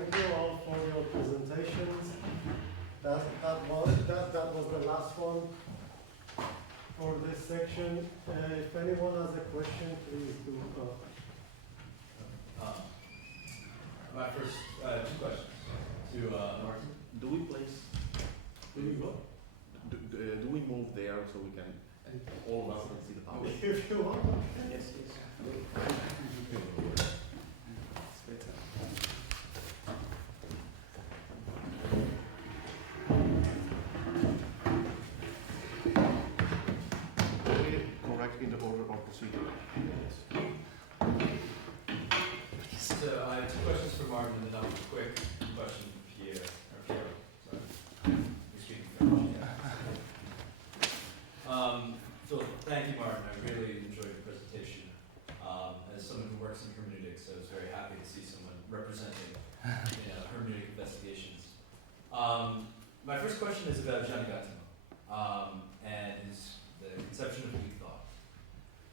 thank you all for your presentations. That was the last one for this section. If anyone has a question, please do. My first two questions to Martin. Do we place? Do we go? Do we move there so we can all of us can see the power? If you want. Yes, yes. It's better. Correct in the order of procedure. So I have two questions for Martin, and then I'll have a quick question for Piero. Sorry. You're speaking French. So thank you, Martin. I really enjoyed your presentation. As someone who works in hermeneutics, I was very happy to see someone representing hermeneutic investigations. My first question is about Gianni Gattimo and the conception of weak thought.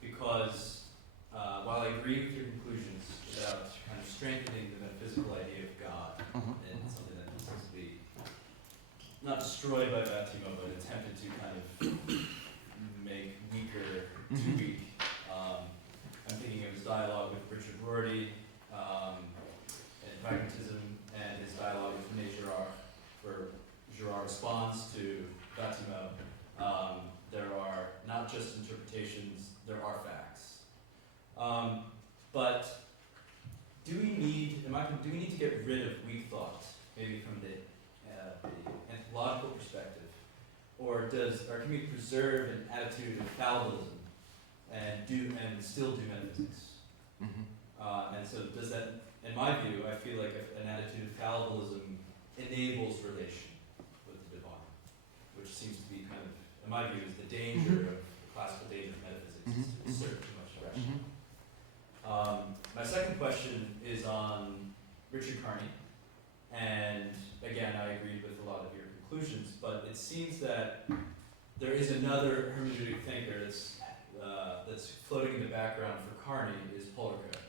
Because while I agree with your conclusions about kind of strengthening the metaphysical idea of God, and something that seems to be not destroyed by Gattimo, but attempted to kind of make weaker, too weak. I'm thinking of his dialogue with Richard Rorty and pragmatism, and his dialogue with René Girard, where Girard responds to Gattimo. There are not just interpretations, there are facts. But do we need to get rid of weak thought, maybe from the anthropological perspective? Or can we preserve an attitude of fallibilism and still do metaphysics? And so does that, in my view, I feel like an attitude of fallibilism enables relation with the divine, which seems to be kind of, in my view, is the danger of the classical danger of metaphysics, is to assert too much direction. My second question is on Richard Carney, and again, I agreed with a lot of your conclusions, but it seems that there is another hermeneutic thinker that's floating in the background for Carney is Paul Ricoeur.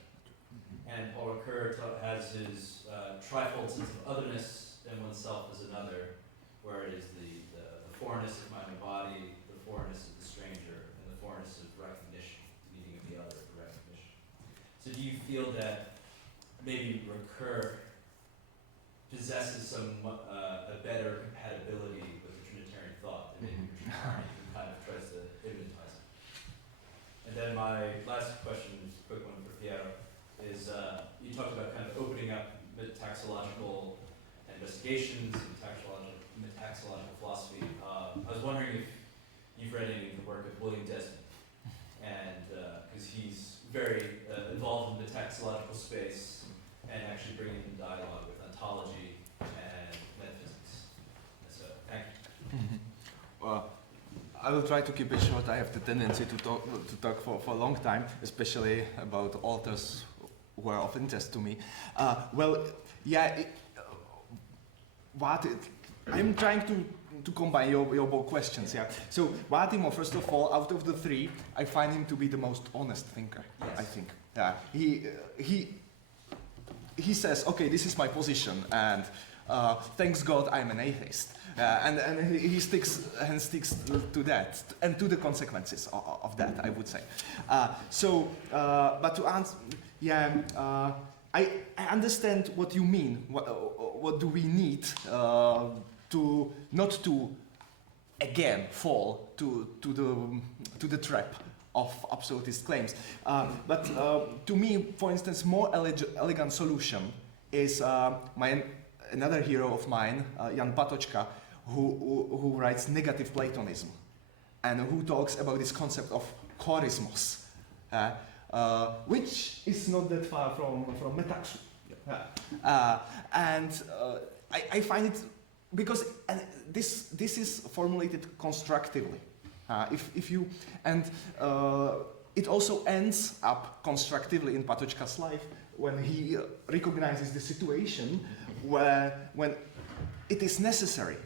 And Paul Ricoeur has his trifold sense of otherness and oneself as another, where it is the foreignness of mind and body, the foreignness of the stranger, and the foreignness of recognition, the needing of the other for recognition. So do you feel that maybe Ricoeur possesses a better compatibility with the Trinitarian thought than maybe Richard Carney, who kind of tries to hypnotize it? And then my last question, just a quick one for Piero, is you talked about kind of opening up metaxological investigations and metaxological philosophy. I was wondering if you've read any of the work of William Desmond, and because he's very involved in the metaxological space and actually bringing in dialogue with ontology and metaphysics. So, thank you. I will try to keep it short. I have the tendency to talk for a long time, especially about authors who are of interest to me. I'm trying to combine your both questions. Yeah. So Gattimo, first of all, out of the three, I find him to be the most honest thinker. Yes. I think. Yeah. He says, okay, this is my position, and thanks God I'm an atheist. And he sticks to that and to the consequences of that, I would say. But to answer, I understand what you mean. What do we need to not to again fall to the trap of absolutist claims? But to me, for instance, more elegant solution is another hero of mine, Jan Patočka, who writes Negative Platonism, and who talks about this concept of chorismos, which is not that far from Metaxu. I find it because this is formulated constructively. It also ends up constructively in Patočka's life when he recognizes the situation when it is necessary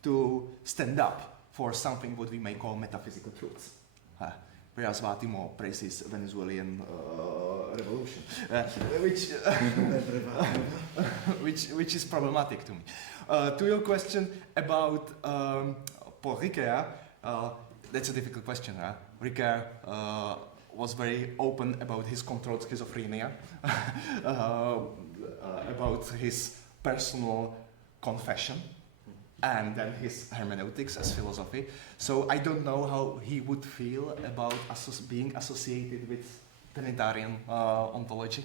to stand up for something what we may call metaphysical truths. Whereas Gattimo praises Venezuelan revolution. Which is problematic to me. To your question about Paul Ricoeur, that's a difficult question. Ricoeur was very open about his controlled schizophrenia, about his personal confession, and then his hermeneutics as philosophy. So I don't know how he would feel about being associated with Trinitarian ontology.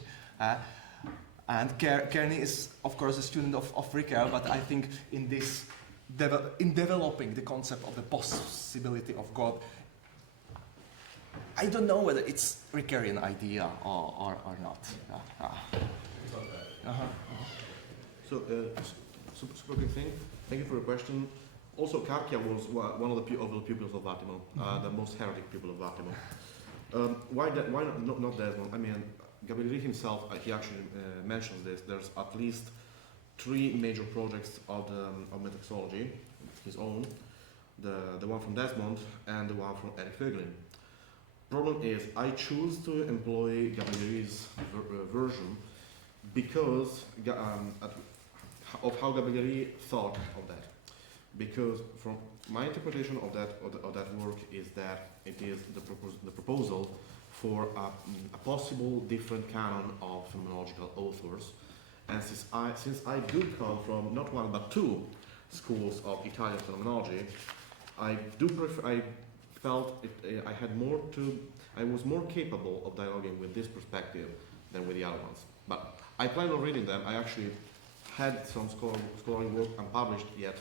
And Kearney is, of course, a student of Ricoeur, but I think in this, in developing the concept of the possibility of God, I don't know whether it's Ricoeurian idea or not. So, super good thing. Thank you for your question. Also, Carpia was one of the pupils of Vattimo, the most heretic pupil of Vattimo. Why not Desmond? I mean, Gabrieli himself, he actually mentions this. There's at least 3 major projects of Metaxology, his own, the one from Desmond and the one from Eric Voegelin. Problem is, I choose to employ Gabrieli's version because of how Gabrieli thought of that. Because from my interpretation of that work is that it is the proposal for a possible different canon of phenomenological authors. And since I do come from not one but 2 schools of Italian phenomenology, I felt I was more capable of dialoguing with this perspective than with the other ones. But I plan on reading them. I actually had some scholarly work unpublished yet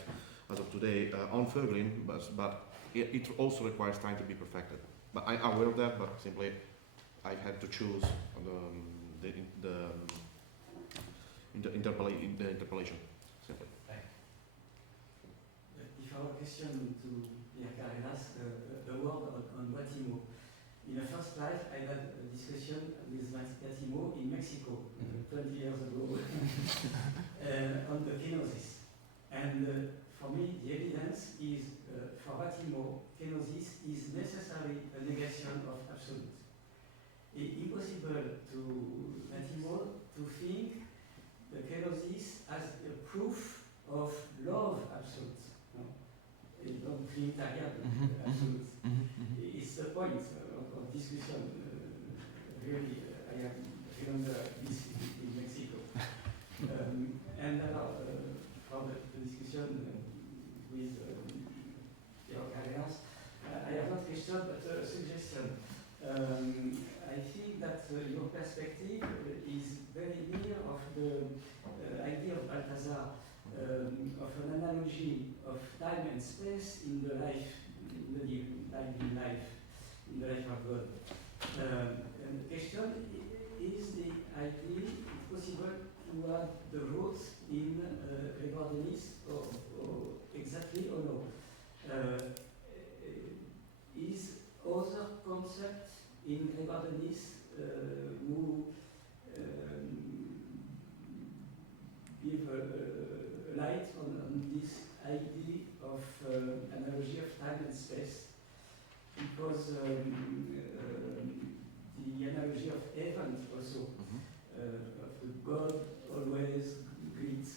as of today on Voegelin, but it also requires time to be perfected. But I'm aware of that, but simply I had to choose the interpolation, simply. If I have a question to Piero Carreras, a word on Vattimo. In a first life, I had a discussion with Vattimo in Mexico 20 years ago on the kenosis. And for me, the evidence is for Vattimo, kenosis is necessarily a negation of absolute. It's impossible to Vattimo to think the kenosis as a proof of love absolute. No? Not Trinitarian absolute. It's the point of discussion. Really, I remember this in Mexico. And for the discussion with Piero Carreras, I have not a question but a suggestion. I think that your perspective is very near of the idea of Balthasar, of an analogy of time and space in the life, in the life of God. And the question is the idea, if possible, to add the roots in Grégoire-Denis, or exactly or no? Is other concept in Grégoire-Denis who give a light on this idea of analogy of time and space, because the analogy of event also, of the God always great.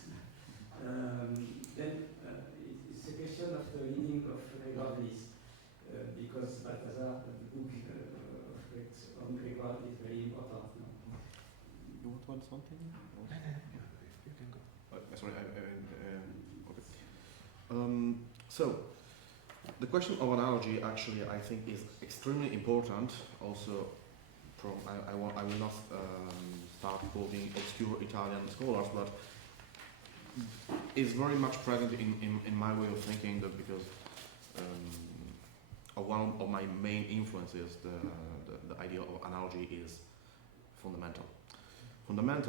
Then it's a question of the meaning of Grégoire-Denis, because Balthasar, the book on Grégoire, is very important. No? You want something? You can go. Sorry, okay. So, the question of analogy actually I think is extremely important. Also, I will not start quoting obscure Italian scholars, but is very much present in my way of thinking, that because one of my main influences, the idea of analogy is fundamental,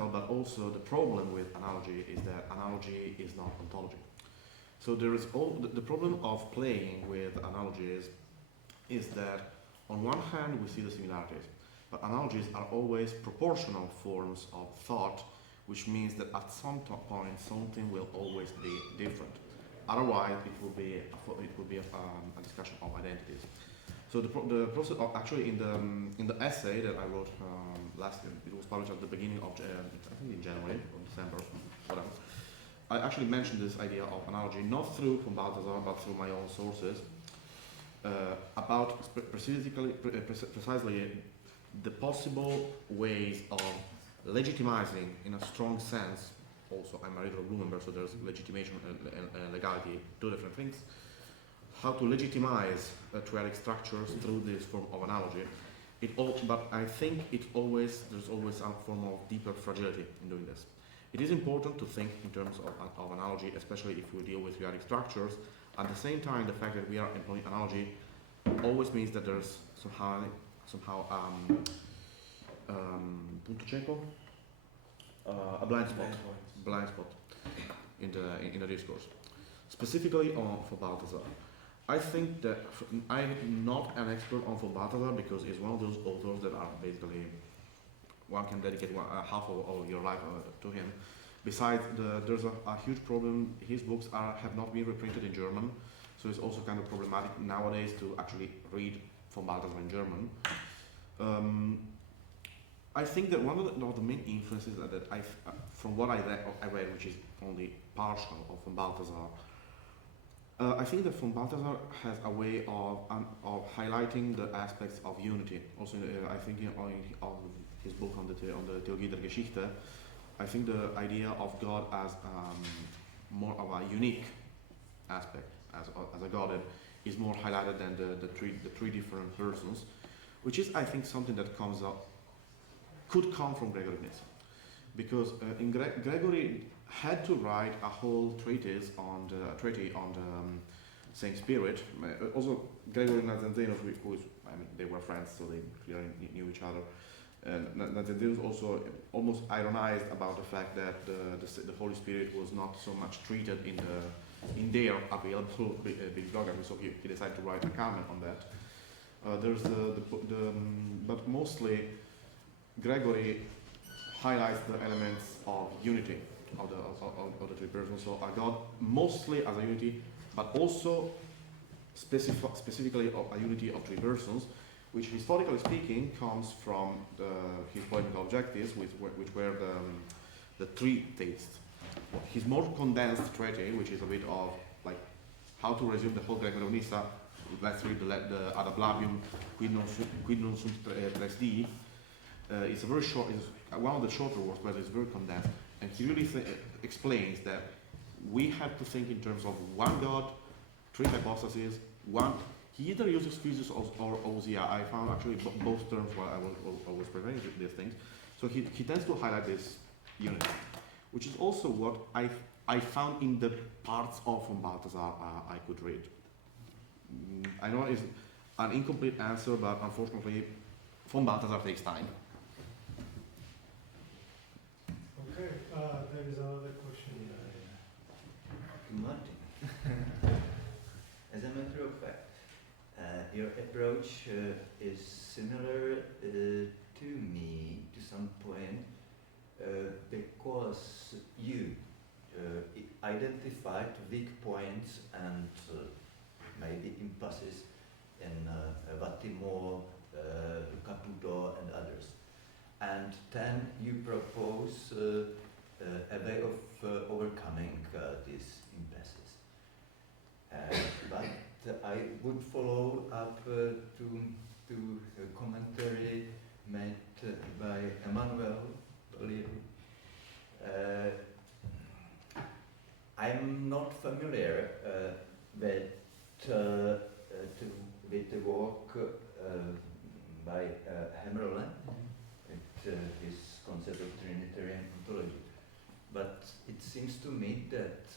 but also the problem with analogy is that analogy is not ontology. So there is the problem of playing with analogies is that on one hand we see the similarities, but analogies are always proportional forms of thought, which means that at some point something will always be different. Otherwise, it will be a discussion of identities. So the process of actually in the essay that I wrote last year, it was published at the beginning of I think in January or December, whatever. I actually mentioned this idea of analogy not through von Balthasar but through my own sources about precisely the possible ways of legitimizing in a strong sense. Also, I'm a reader of Blumenberg, so there's legitimation and legality, two different things. How to legitimize triadic structures through this form of analogy. But I think there's always some form of deeper fragility in doing this. It is important to think in terms of analogy, especially if we deal with triadic structures. At the same time, the fact that we are employing analogy always means that there's somehow punto cieco, a blind spot in the discourse. Specifically for Balthasar. I think that I'm not an expert on von Balthasar because he's one of those authors that are basically, one can dedicate half of your life to him. Besides, there's a huge problem. His books have not been reprinted in German, so it's also kind of problematic nowadays to actually read von Balthasar in German. I think that one of the main influences that from what I read, which is only partial of von Balthasar, I think that von Balthasar has a way of highlighting the aspects of unity. Also, I think in his book on the Theologie der Geschichte, I think the idea of God as more of a unique aspect, as a Godhead, is more highlighted than the three different persons, which is, I think, something that could come from Gregory of Nyssa, because Gregory had to write a whole treatise on the same spirit. Also, Gregory Nazianzenus, who is, they were friends, so they clearly knew each other. And Nazianzenus also almost ironized about the fact that the Holy Spirit was not so much treated in their available bibliography, so he decided to write a comment on that. There's but mostly Gregory highlights the elements of unity of the three persons. So a God mostly as a unity, but also specifically of a unity of three persons, which historically speaking comes from his polemical objectives, which were the three theists. His more condensed treatise, which is a bit of like how to resume the whole Gregory of Nyssa. Let's read the Ad Ablabium, Quid non sunt res dii. It's a very short. It's one of the shorter works, but it's very condensed. And he really explains that we have to think in terms of one God, three hypostases, one. He either uses physis or ousia. I found actually both terms while I was preparing these things. So he tends to highlight this unity, which is also what I found in the parts of von Balthasar I could read. I know it's an incomplete answer, but unfortunately, von Balthasar takes time. Okay, there is another question. Martin, as a matter of fact, your approach is similar to me to some point because you identified weak points and maybe impasses in Vattimo, Caputo and others. And then you propose a way of overcoming these impasses. But I would follow up to a commentary made by Emmanuel. I'm not familiar with the work by Husserl, his concept of Trinitarian ontology. But it seems to me that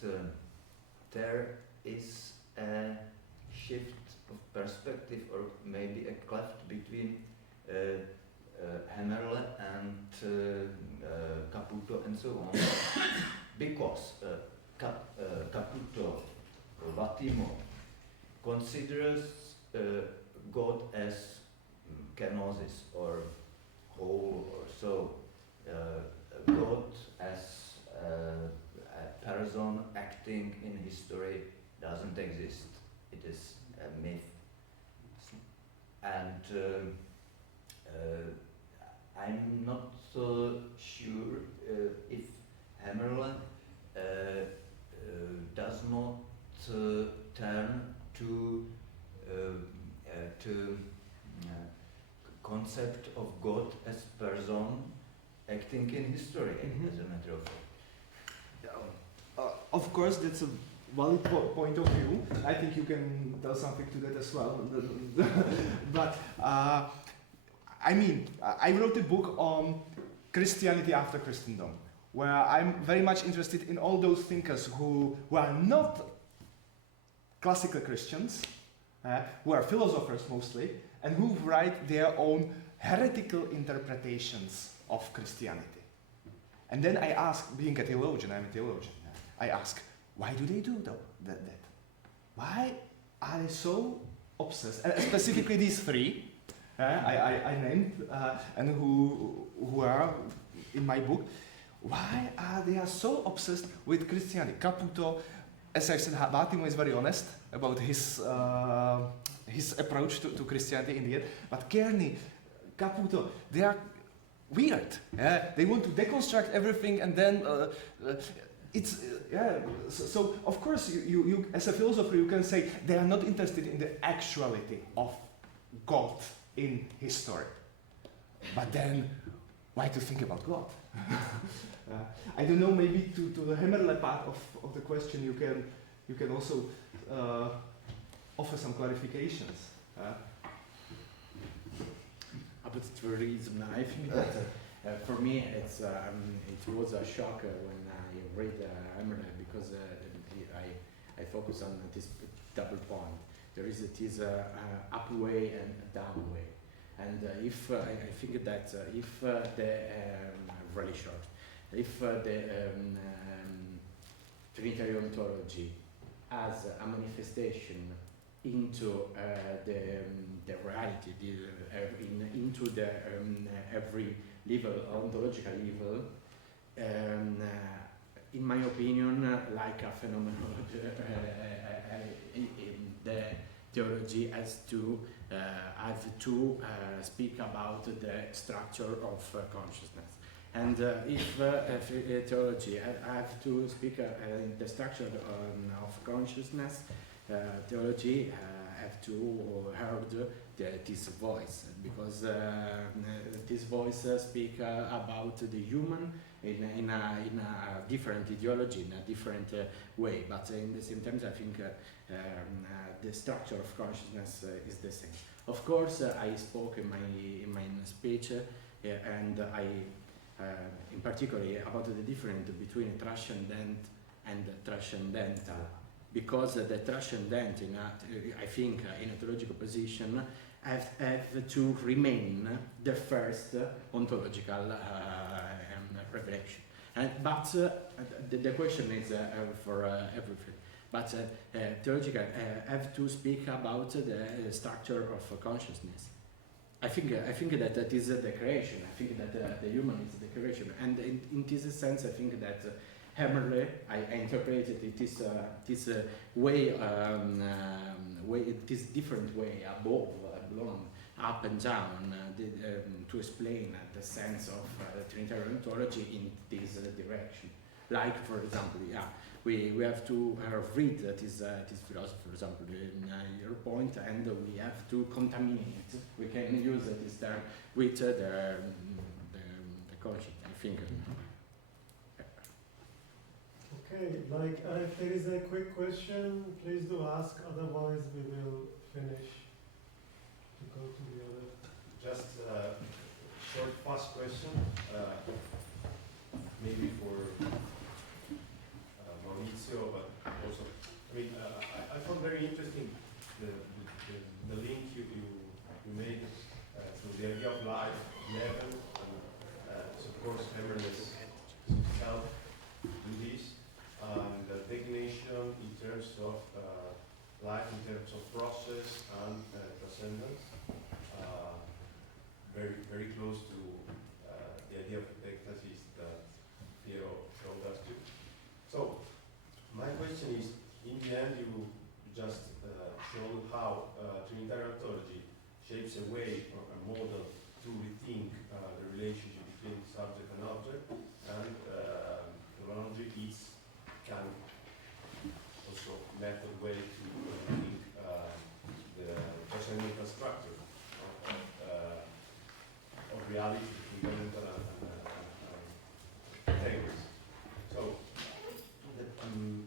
there is a shift of perspective, or maybe a cleft between Husserl and Caputo and so on, because Caputo, or Vattimo, considers God as kenosis, or whole, or so. God as a person acting in history doesn't exist. It is a myth. and I'm not sure if Husserl does not turn to concept of God as person acting in history, as a matter of fact. Of course, that's a valid point of view. I think you can tell something to that as well. But I mean, I wrote a book on Christianity after Christendom, where I'm very much interested in all those thinkers who are not classical Christians, who are philosophers mostly, and who write their own heretical interpretations of Christianity. And then I ask, being a theologian, I'm a theologian, I ask, why do they do that? Why are they so obsessed? And specifically these three, I named, and who are in my book. Why are they so obsessed with Christianity? Caputo, as I said, Vattimo is very honest about his approach to Christianity in the end. But Kearney, Caputo, they are weird. They want to deconstruct everything, and then it's So of course, you as a philosopher, you can say they are not interested in the actuality of God in history. But then, why to think about God? I don't know. Maybe to the Husserl part of the question, you can also offer some clarifications. But the reason I think that for me it was a shock when I read Husserl, because I focus on this double point. There is up way and down way, and if I think that if the really short, if the Trinitarian Ontology as a manifestation into the reality, into the every level, ontological level, in my opinion, like a phenomenon, the theology has to speak about the structure of consciousness. And if theology have to speak the structure of consciousness, theology have to heard this voice, because this voice speak about the human in a different ideology, in a different way. But in the same time, I think the structure of consciousness is the same. Of course, I spoke in my speech, and I in particular about the difference between transcendent and transcendental. Because the transcendent, I think, in a theological position, have to remain the first ontological revelation. But the question is for everything. But theological have to speak about the structure of consciousness. I think that is the creation. I think that the human is the creation, and in this sense, I think that. Husserl, I interpreted it this way, this different way, above, below, up and down, to explain the sense of Trinitarian ontology in this direction. Like, for example, we have to read this philosophy, for example, in your point, and we have to contaminate. We can use this term with the conscience, I think. Okay, if there is a quick question, please do ask, otherwise we will finish to go to the other. Just a short, fast question, maybe for Maurizio, but also, I found very interesting the link you made through the idea of life, level, and so of course, Hermeneutics itself do this. The definition in terms of life, in terms of process and transcendence, very, very close to the idea of Epektasis that Piero showed us too. So, my question is, in the end, you just shown how Trinitarian ontology shapes relationship between subject and object, and phenomenology is kind of also method way to think the transcendental structure of reality, fundamental and things. So, and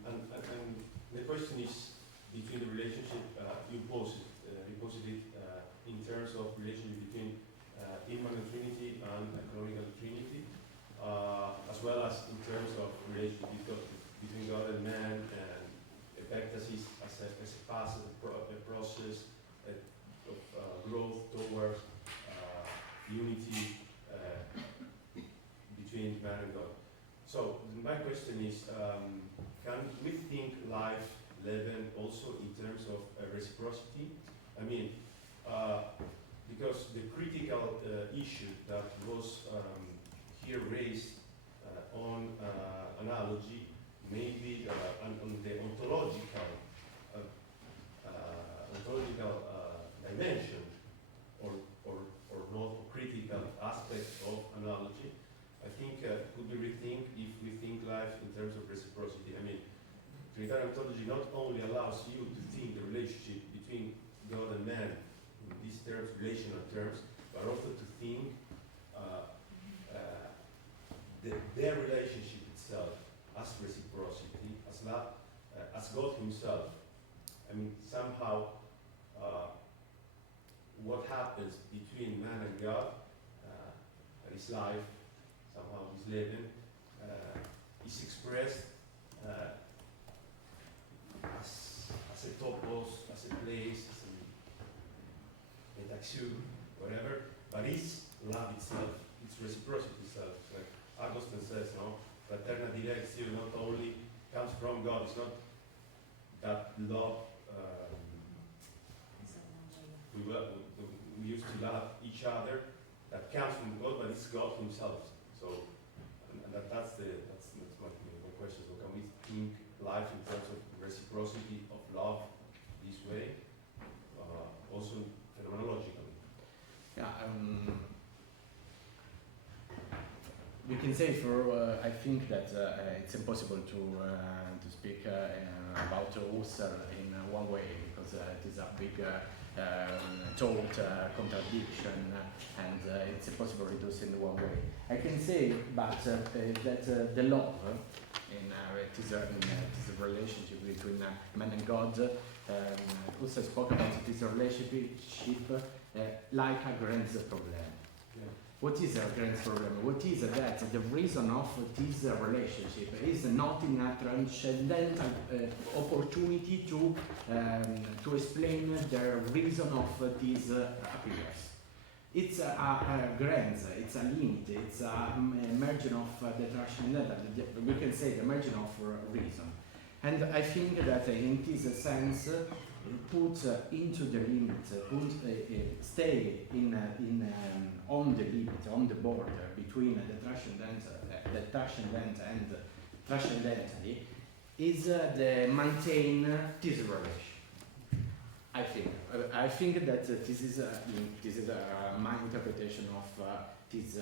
the question is between the relationship you posit it in terms of relationship between immanent Trinity and a canonical Trinity, as well as in terms of relationship between God and man, and Epektasis as a path, a process of growth towards unity between man and God. So my question is, can we think life, Leben, also in terms of reciprocity? I mean, because the critical issue that was here raised on analogy, maybe on the ontological dimension, or not critical aspect of analogy, I think could be rethink if we think life in terms of reciprocity. I mean, Trinitarian ontology not only allows you to think the relationship between God and man in these terms, relational terms, but also to think their relationship itself as reciprocity, as love, as God Himself. I mean, somehow, what happens between man and God, his life, somehow his living, is expressed as a topos, as a place, as a metaxium, whatever, but it's love itself, it's reciprocity itself. Like Augustine says, no, fraterna directio not only comes from God, it's not that love we used to love each other, that comes from God, but it's God Himself. So, and that's my question. So, can we think life in terms of reciprocity of love this way, also phenomenologically? Yeah, we can say I think that it's impossible to speak about Husserl in one way, because it is a big thought contradiction, and it's impossible to reduce in one way. I can say, but that the love it is a relationship between man and God. Husserl spoke about this relationship like a grand problem. Yeah. What is a grand problem? What is that the reason of this relationship is not in a transcendental opportunity to explain the reason of this appearance. It's a grand, it's a limit, it's a margin of the transcendental. We can say the margin of reason. And I think that in this sense, put into the limit, stay on the limit, on the border between the transcendent and transcendentally, is the maintain this relation. I think that this is my interpretation of this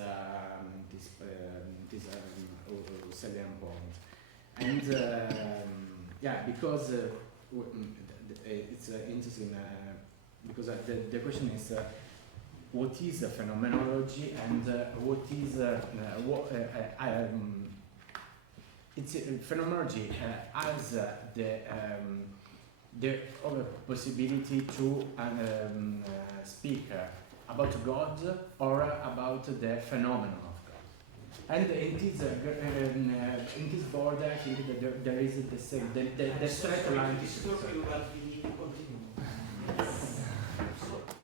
Husserlian point, and yeah, because it's interesting because the question is what is phenomenology, and what is it's phenomenology has the other possibility to speak about God or about the phenomenon of God. And in this board, I think that there is the same, the straight line. Talking about the continuum.